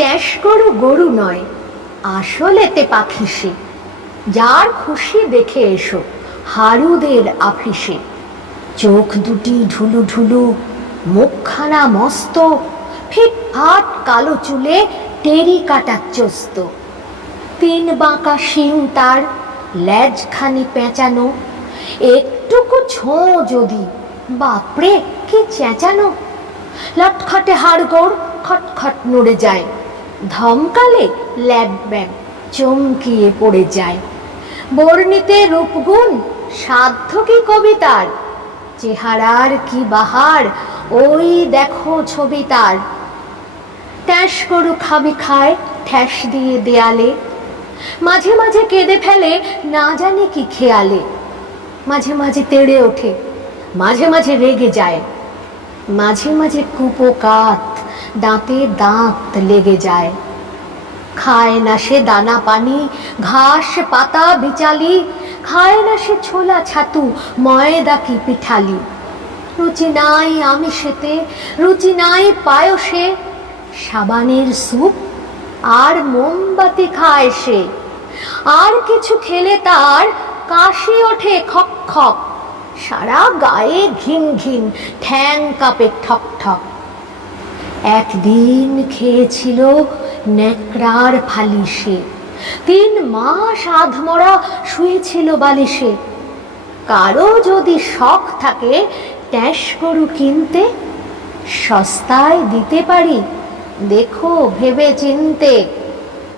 ট্যাস গরু গরু নয়, আসলেতে পাখি সে। যার খুশি দেখে এসো, হারুদের আফিসে। চোখ দুটি ঢুলু ঢুলু মুখখানা মস্ত, ফিটফাট কালো চুলে টেরি কাটা চস্ত। তিন বাঁকা শিং তার ল্যাজখানি পেঁচানো, একটুকু ছোঁ যদি, বাপরে, কি চেঁচানো? লটখটে হাড়গোড় খটখট নড়ে যায়। ধমকালে ল্যাগ ব্যাগ চমকিয়ে পড়ে যায়। বর্ণিতে রূপগুণ, সাধ্য কি কবিতার চেহারার কি বাহার, ওই দেখো ছবি তার। ট্যাস গরু খাবি খায়, ঠ্যাস দিয়ে দেয়ালে। মাঝে মাঝে কেঁদে ফেলে, না জানি কি খেয়ালে। মাঝে মাঝে তেড়ে ওঠে, মাঝে মাঝে রেগে যায়। মাঝে মাঝে কুপো কাত দাঁতে দাঁত লেগে যায়। খায় না সে দানা পানি, ঘাস, পাতা বিচালি, খায় না সে ছোলা ছাতু, ময়দা কি পিঠালি। রুচি নাই আমি সেতে রুচি নাই পায়সে, সাবানের স্যুপ আর মোমবাতি খায় সে। আর কিছু খেলে তার কাশি ওঠে খক খক, সারা গায়ে ঘিন ঘিন, ঠ্যাং কাপে ঠক ঠক। একদিন খেয়েছিল ন্যাকড়ার ফালিশে তিন মাস আধমরা শুয়েছিল বালিশে কারও যদি শখ থাকে ট্যাস গরু কিনতে, সস্তায় দিতে পারি, দেখো ভেবে চিনতে।